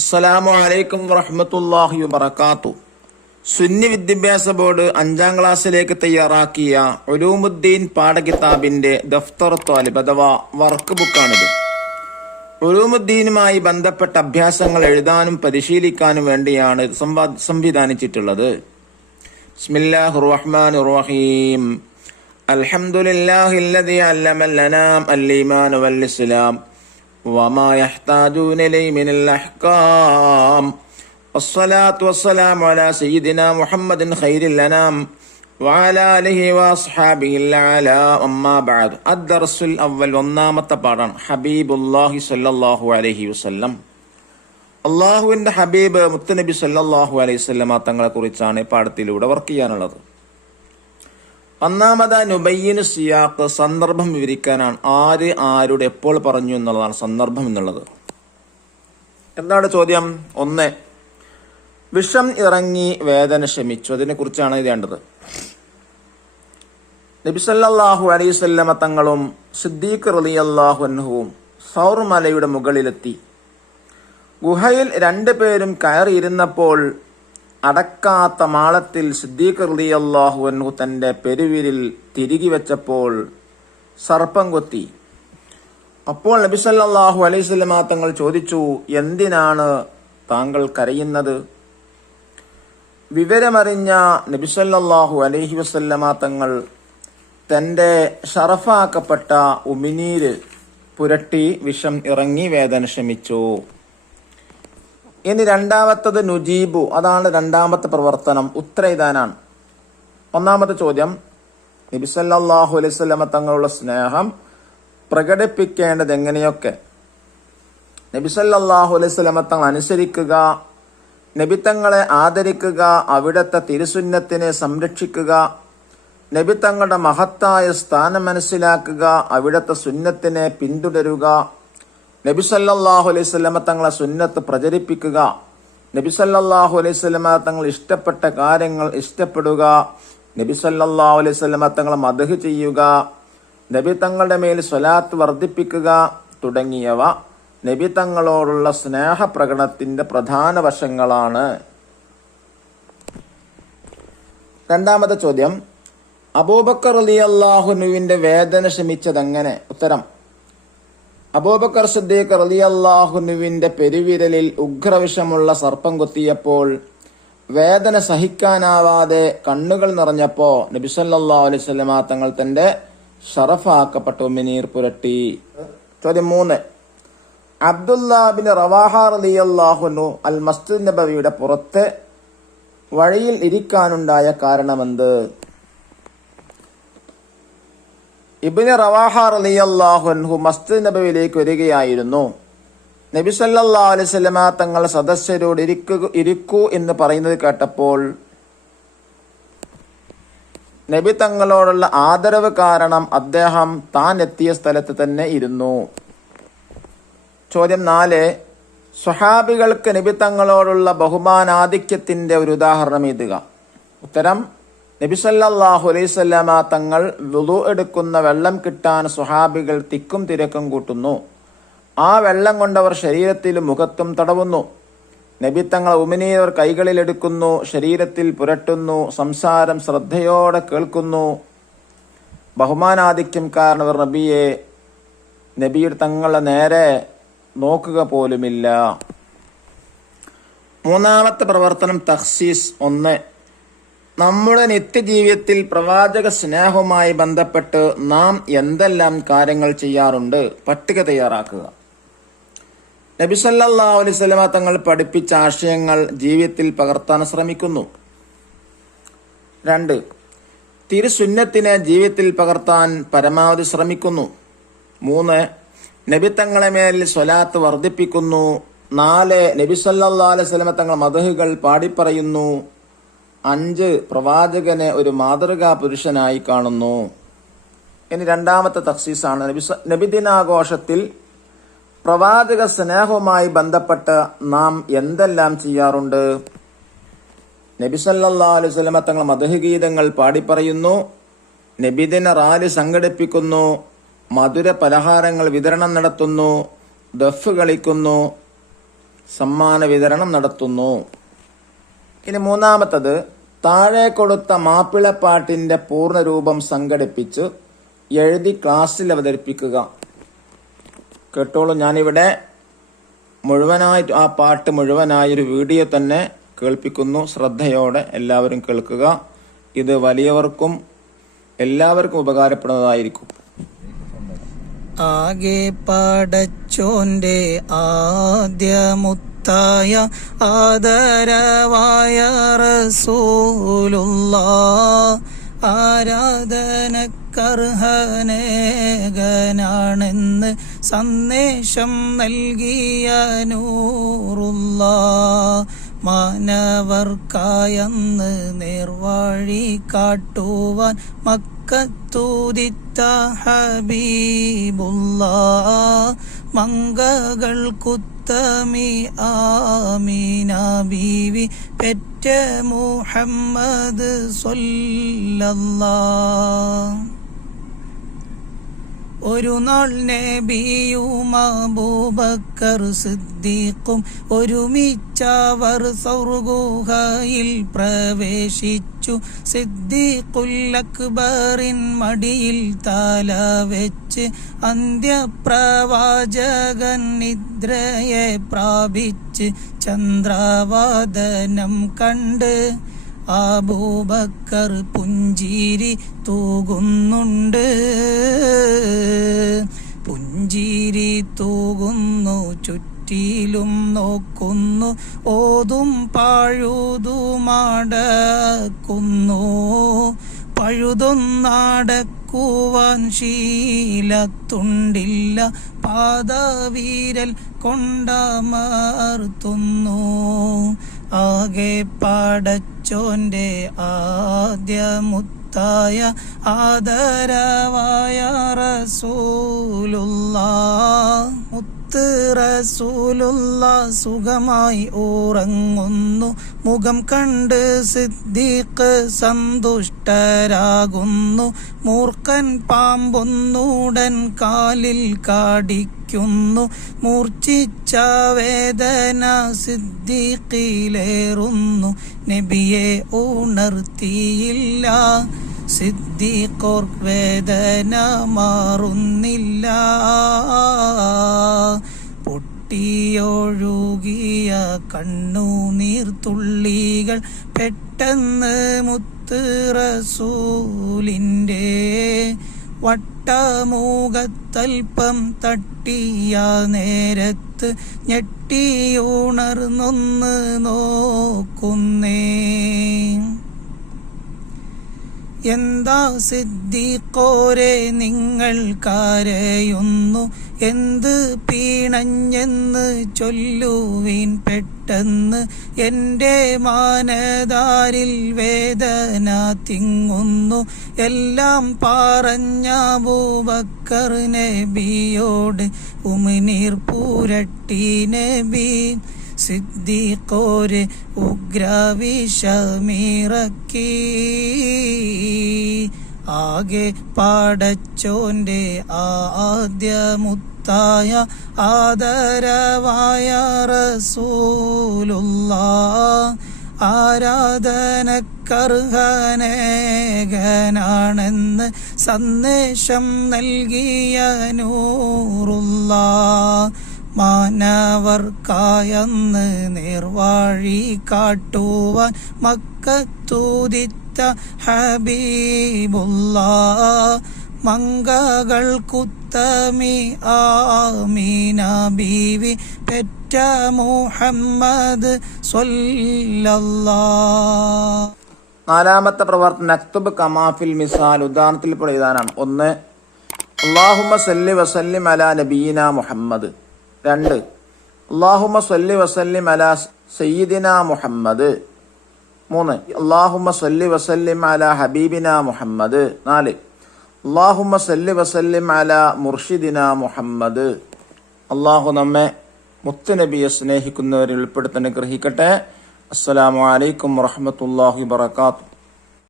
അസ്സലാമു അലൈക്കും വറഹ്മത്തുള്ളാഹി വബറകാതുഹു. സുന്നി വിദ്യാഭ്യാസ ബോർഡ് 5ാം ക്ലാസ്സിലേക്ക് തയ്യാറാക്കിയ ഉലൂമുദ്ദീൻ പാഠകിതാബിന്റെ ദഫ്തർ ത്വാലിബ് അഥവാ വർക്ക് ബുക്കാണിത്. ഉലൂമുദ്ദീനുമായി ബന്ധപ്പെട്ട അഭ്യാസങ്ങൾ എഴുതാനും പരിശീലിക്കാനും വേണ്ടിയാണ് സംവിധാനിച്ചിട്ടുള്ളത്. ബിസ്മില്ലാഹിർ റഹ്മാനിർ റഹീം. അൽഹംദുലില്ലാഹില്ലദീ അല്ലമൽ അനാം അൽ-ഈമാൻ വൽ ഇസ്ലാം വമാ യഹ്താജൂന ഇലൈഹി മിനൽ അഹ്കാം വസ്സലാത്തു വസ്സലാമു അലാ സയ്യിദിനാ മുഹമ്മദിൻ ഖൈറിൽ അനാം വഅലാ ആലിഹി വഅസ്ഹാബിഹിൽ അലാ അമ്മാ ബഅദ്. അദ്ദർസുൽ അവ്വൽ, ഒന്നാമത്തെ പാഠം ഹബീബുല്ലാഹി സ്വല്ലല്ലാഹു അലൈഹി വസല്ലം. അള്ളാഹുവിന്റെ ഹബീബ് മുത്തുനബി സ്വല്ലല്ലാഹു അലൈഹി വസല്ലമ തങ്ങളെ കുറിച്ചാണ് പാഠത്തിലൂടെ വർക്ക് ചെയ്യാനുള്ളത്. ഒന്നാമത് നുബയ്യിനു സിയാഖ്, സന്ദർഭം വിവരിക്കാനാണ്. ആര് ആരുടെ എപ്പോൾ പറഞ്ഞു എന്നുള്ളതാണ് സന്ദർഭം എന്നുള്ളത്. എന്താണ് ചോദ്യം? 1. വിഷം ഇറങ്ങി വേദന ശമിച്ചു. അതിനെ കുറിച്ചാണ് എഴുതേണ്ടത്. നബി സല്ലല്ലാഹു അലൈഹി വസല്ലമ തങ്ങളും സിദ്ദീഖ് റളിയല്ലാഹു അൻഹുവും സൗർ മലയുടെ മുകളിലെത്തി. ഗുഹയിൽ 2 പേരും കയറിയിരുന്നപ്പോൾ അടക്കാത്ത മാളത്തിൽ സിദ്ദീഖ് റളിയല്ലാഹു അൻഹു തന്റെ പെരുവിരൽ തിരുകി വെച്ചപ്പോൾ സർപ്പം കൊത്തി. അപ്പോൾ നബി സല്ലല്ലാഹു അലൈഹി വസല്ലമ തങ്ങൾ ചോദിച്ചു, എന്തിനാണ് താങ്കൾ കരയുന്നത്? വിവരമറിഞ്ഞ നബി സല്ലല്ലാഹു അലൈഹി വസല്ലമ തങ്ങൾ തന്റെ ഷറഫാക്കപ്പെട്ട ഉമിനീര് പുരട്ടി വിഷം ഇറങ്ങി വേദന ശമിച്ചു. ഇനി രണ്ടാമത്തത് നുജീബു, അതാണ് രണ്ടാമത്തെ പ്രവർത്തനം. ഉത്തരയിതാനാണ്. ഒന്നാമത്തെ ചോദ്യം, നബി സല്ലല്ലാഹു അലൈഹി വസല്ലമ തങ്ങളുള്ള സ്നേഹം പ്രകടിപ്പിക്കേണ്ടത് എങ്ങനെയൊക്കെ? നബി സല്ലല്ലാഹു അലൈഹി വസല്ലമ തങ്ങൾ അനുസരിക്കുക, നബി തങ്ങളെ ആദരിക്കുക, അവിടുത്തെ തിരുസുന്നത്തിനെ സംരക്ഷിക്കുക, നബി തങ്ങളുടെ മഹത്തായ സ്ഥാനം മനസ്സിലാക്കുക, അവിടുത്തെ സുന്നത്തിനെ പിന്തുടരുക, നബി സല്ലല്ലാഹു അലൈഹി വസല്ലമ തങ്ങളെ സുന്നത്ത് പ്രചരിപ്പിക്കുക, നബി സല്ലല്ലാഹു അലൈഹി വസല്ലമ തങ്ങൾ ഇഷ്ടപ്പെട്ട കാര്യങ്ങൾ ഇഷ്ടപ്പെടുക, നബി സല്ലല്ലാഹു അലൈഹി വസല്ലമ തങ്ങളെ മദ്ഹ് ചെയ്യുക, നബി തങ്ങളുടെ മേൽ സ്വലാത്ത് വർദ്ധിപ്പിക്കുക തുടങ്ങിയവ നബി തങ്ങളോടുള്ള സ്നേഹപ്രകടനത്തിന്റെ പ്രധാന വശങ്ങളാണ്. രണ്ടാമത്തെ ചോദ്യം, അബൂബക്കർ റളിയല്ലാഹു അൻഹുവിന്റെ വേദന ശമിച്ചതെങ്ങനെ? ഉത്തരം, അബൂബക്കർ സിദ്ദീഖ് റളിയല്ലാഹു അൻഹുവിന്റെ പെരുവിരലിൽ ഉഗ്രവിഷമുള്ള സർപ്പം കൊത്തിയപ്പോൾ വേദന സഹിക്കാനാവാതെ കണ്ണുകൾ നിറഞ്ഞപ്പോ നബി സല്ലല്ലാഹു അലൈഹി വസല്ലമ തങ്ങൾ തന്റെ ഷറഫാക്കപ്പെട്ട ഉമിനീർ പുരട്ടി. ചോദ്യം 3. അബ്ദുല്ലാ ബിൻ റവാഹ റളിയല്ലാഹു അൻഹു അൽ മസ്ജിദ് നബവിയുടെ പുറത്തെ വഴിയിൽ ഇരിക്കാനുണ്ടായ കാരണമെന്ത്? ഇബ്നു റവാഹ റളിയല്ലാഹു അൻഹു മസ്ജിദ് നബവിയിലേക്ക് വരികയായിരുന്നു. നബി സല്ലല്ലാഹു അലൈഹി വസല്ലമ തങ്ങൾ സദസ്യരോട് ഇരിക്കൂ എന്ന് പറയുന്നത് കേട്ടപ്പോൾ നബി തങ്ങളോടുള്ള ആദരവ് കാരണം അദ്ദേഹം താൻ എത്തിയ സ്ഥലത്ത് തന്നെ ഇരുന്നു. ചോദ്യം 4. സ്വഹാബികൾക്ക് നബി തങ്ങളോടുള്ള ബഹുമാനാധിക്യത്തിന്റെ ഒരു ഉദാഹരണം എഴുതുക. ഉത്തരം, നബി സല്ലല്ലാഹു അലൈഹി വസല്ലമ തങ്ങൾ വുളു എടുക്കുന്ന വെള്ളം കിട്ടാൻ സ്വഹാബികൾ തിക്കും തിരക്കും കൂട്ടുന്നു. ആ വെള്ളം കൊണ്ടവർ ശരീരത്തിലും മുഖത്തും തടവുന്നു. നബി തങ്ങൾ ഉമിനീർ കൈകളിൽ എടുക്കുന്നു, ശരീരത്തിൽ പുരട്ടുന്നു, സംസാരം ശ്രദ്ധയോടെ കേൾക്കുന്നു. ബഹുമാനാധിക്യം കാരണം അവർ നബിയുടെ തങ്ങളെ നേരെ നോക്കുക പോലുമില്ല. മൂന്നാമത്തെ പ്രവർത്തനം തഖ്സീസ്. 1. നമ്മുടെ നിത്യജീവിതത്തിൽ പ്രവാചക സ്നേഹവുമായി ബന്ധപ്പെട്ട് നാം എന്തെല്ലാം കാര്യങ്ങൾ ചെയ്യാറുണ്ട്? പട്ടിക തയ്യാറാക്കുക. നബി സല്ലല്ലാഹു അലൈഹി വസല്ലമ തങ്ങൾ പഠിപ്പിച്ച ആശയങ്ങൾ ജീവിതത്തിൽ പകർത്താൻ ശ്രമിക്കുന്നു. 2. തിരുസുന്നത്തിനെ ജീവിതത്തിൽ പകർത്താൻ പരമാവധി ശ്രമിക്കുന്നു. 3. നബി തങ്ങളെ മേൽ സ്വലാത്ത് വർദ്ധിപ്പിക്കുന്നു. 4. നബി സല്ലല്ലാഹു അലൈഹി വസല്ലമ തങ്ങൾ മദ്ഹുകൾ പാടിപ്പറയുന്നു. 5. പ്രവാചകനെ ഒരു മാതൃകാ പുരുഷനായി കാണുന്നു. ഇനി രണ്ടാമത്തെ തഖ്സീസാണ്. നബിദിനാഘോഷത്തിൽ പ്രവാചക സ്നേഹവുമായി ബന്ധപ്പെട്ട് നാം എന്തെല്ലാം ചെയ്യാറുണ്ട്? നബി സല്ലല്ലാഹു അലൈഹി വസല്ലമ തങ്ങൾ മദ്ഹ് ഗീതങ്ങൾ പാടിപ്പറയുന്നു, നബിദിന റാലി സംഘടിപ്പിക്കുന്നു, മധുര പലഹാരങ്ങൾ വിതരണം നടത്തുന്നു, ദഫ് കളിക്കുന്നു, സമ്മാന വിതരണം നടത്തുന്നു. ഇനി മൂന്നാമത്തത്, താഴെ കൊടുത്ത മാപ്പിളപ്പാട്ടിന്റെ പൂർണ്ണരൂപം സംഘടിപ്പിച്ച് എഴുതി ക്ലാസ്സിൽ അവതരിപ്പിക്കുക. കേട്ടോളൂ, ഞാനിവിടെ മുഴുവനായിട്ട് ആ പാട്ട് മുഴുവനായൊരു വീഡിയോ തന്നെ കേൾപ്പിക്കുന്നു. ശ്രദ്ധയോടെ എല്ലാവരും കേൾക്കുക. ഇത് വലിയവർക്കും എല്ലാവർക്കും ഉപകാരപ്പെടുന്നതായിരിക്കും. ആകെ പടച്ചോന്റെ ആദ്യമുത്തായ ആദരവായ റസൂലുള്ളാഹ് ആരാധനക്കർഹനേകനാണെന്ന് സന്ദേശം നൽകിയ നൂറുള്ളാഹ് മാനവർക്കായന്ന് നേർവഴി കാട്ടുവാൻ മക്കത്തൂദിത്ത ഹബീബുള്ളാഹ് മംഗകൾക്കുത്തമി ആമീന ബീവി പെറ്റ മുഹമ്മദ് സ്വല്ലല്ലാഹ്. ഒരു നാൾ നബിയും അബൂബക്കർ സിദ്ദീഖും ഒരുമിച്ചവർ സൗർഗുഹയിൽ പ്രവേശിച്ചു. സിദ്ദീഖുൽ അക്ബറിൻ മടിയിൽ തല വെച്ച് അന്ത്യപ്രവാചകൻ നിദ്രയെ പ്രാപിച്ച് ചന്ദ്രവാദനം കണ്ട് അബൂബക്കർ പുഞ്ചിരി തൂകുന്നുണ്ട്. പുഞ്ചിരി തൂകുന്നു, ചുറ്റിലും നോക്കുന്നു, ഓതും പഴുതുമടക്കുന്നു. പഴുതൊന്നടക്കുവാൻ ശീലത്തുണ്ടില്ല, പാദവീരൽ കൊണ്ടമർത്തുന്നു. ആകെ പടച്ചോന്റെ ആദ്യമുത്തായ ആദരവായ റസൂലുള്ളാഹ് മുത്ത് റസൂലുള്ളാഹ് സുഖമായി ഉറങ്ങുന്നു. മുഖം കണ്ട് സിദ്ദീഖ് സന്തുഷ്ടരാകുന്നു. മൂർഖൻ പാമ്പൊന്നുടൻ കാലിൽ കാടിക്കുന്നു. മൂർച്ഛിച്ച വേദന സിദ്ദീഖിലേറുന്നു. നബിയെ ഉണർത്തിയില്ല, സിദ്ദീഖോർ വേദന മാറുന്നില്ല. പൊട്ടിയൊഴുകിയ കണ്ണുനീർത്തുള്ളികൾ പെട്ടെന്ന് മുത്ത് റസൂലിന്റെ വട്ടമൂകത്തൽപ്പം തട്ടിയ നേരത്ത് ഞെട്ടിയുണർന്നൊന്ന് നോക്കുന്നേ. എന്താ സിദ്ദീഖോരെ നിങ്ങൾ കരയുന്നു, എന്ത് പീണഞ്ഞെന്ന് ചൊല്ലുവീൻ പെട്ടെന്ന്. എൻ്റെ മാനദാരിൽ വേദന തിങ്ങുന്നു. എല്ലാം പറഞ്ഞ അബൂബക്കർ നബിയോട് ഉമിനീർ പൂരട്ടി നബി. സിദ്ദീഖോരെ ഉഗ്രവിഷമിറക്കി. ആകെ പടച്ചോന്റെ ആദ്യമുത്തായ ആദരവായ റസൂലുള്ളാഹ് ആരാധനക്കർഹനേകനാണെന്ന് സന്ദേശം നൽകിയ നൂറുള്ളാഹ് മാനവർക്കായന്ന് നേർവഴി കാട്ടുവാൻ മക്കത്തൂദിത്ത ഹബീബുള്ളാഹ് മംഗകൾക്കുത്തമി ആമീന ബീവി പെറ്റ മുഹമ്മദ് സ്വല്ലല്ലാഹ്. നാലാമത്തെ പ്രവർത്തനം അക്തുബ് കമാഫിൽ മിസാൽ, ഉദാഹരണത്തിൽ ഇപ്പോൾ എഴുതാനാണ്. 1. അല്ലാഹുമ്മ സല്ലി വസല്ലിം അലാ നബിയിന മുഹമ്മദ്. 2. അല്ലാഹുമ്മ സല്ലി വസല്ലിം അലാ സയ്യിദിന മുഹമ്മദ്. 3. അല്ലാഹുമ്മ സല്ലി വസല്ലിം അലാ ഹബീബിന മുഹമ്മദ്. 4. അല്ലാഹുമ്മ സല്ലി വസല്ലിം അലാ മുർഷിദിന മുഹമ്മദ്. അള്ളാഹു നമ്മെ മുത്തുനബിയെ സ്നേഹിക്കുന്നവരിൽ ഉൾപ്പെടുത്താൻ ഗ്രഹിക്കട്ടെ. അസ്സലാമു അലൈക്കും വറഹ്മത്തുള്ളാഹി വബറകാതുഹു.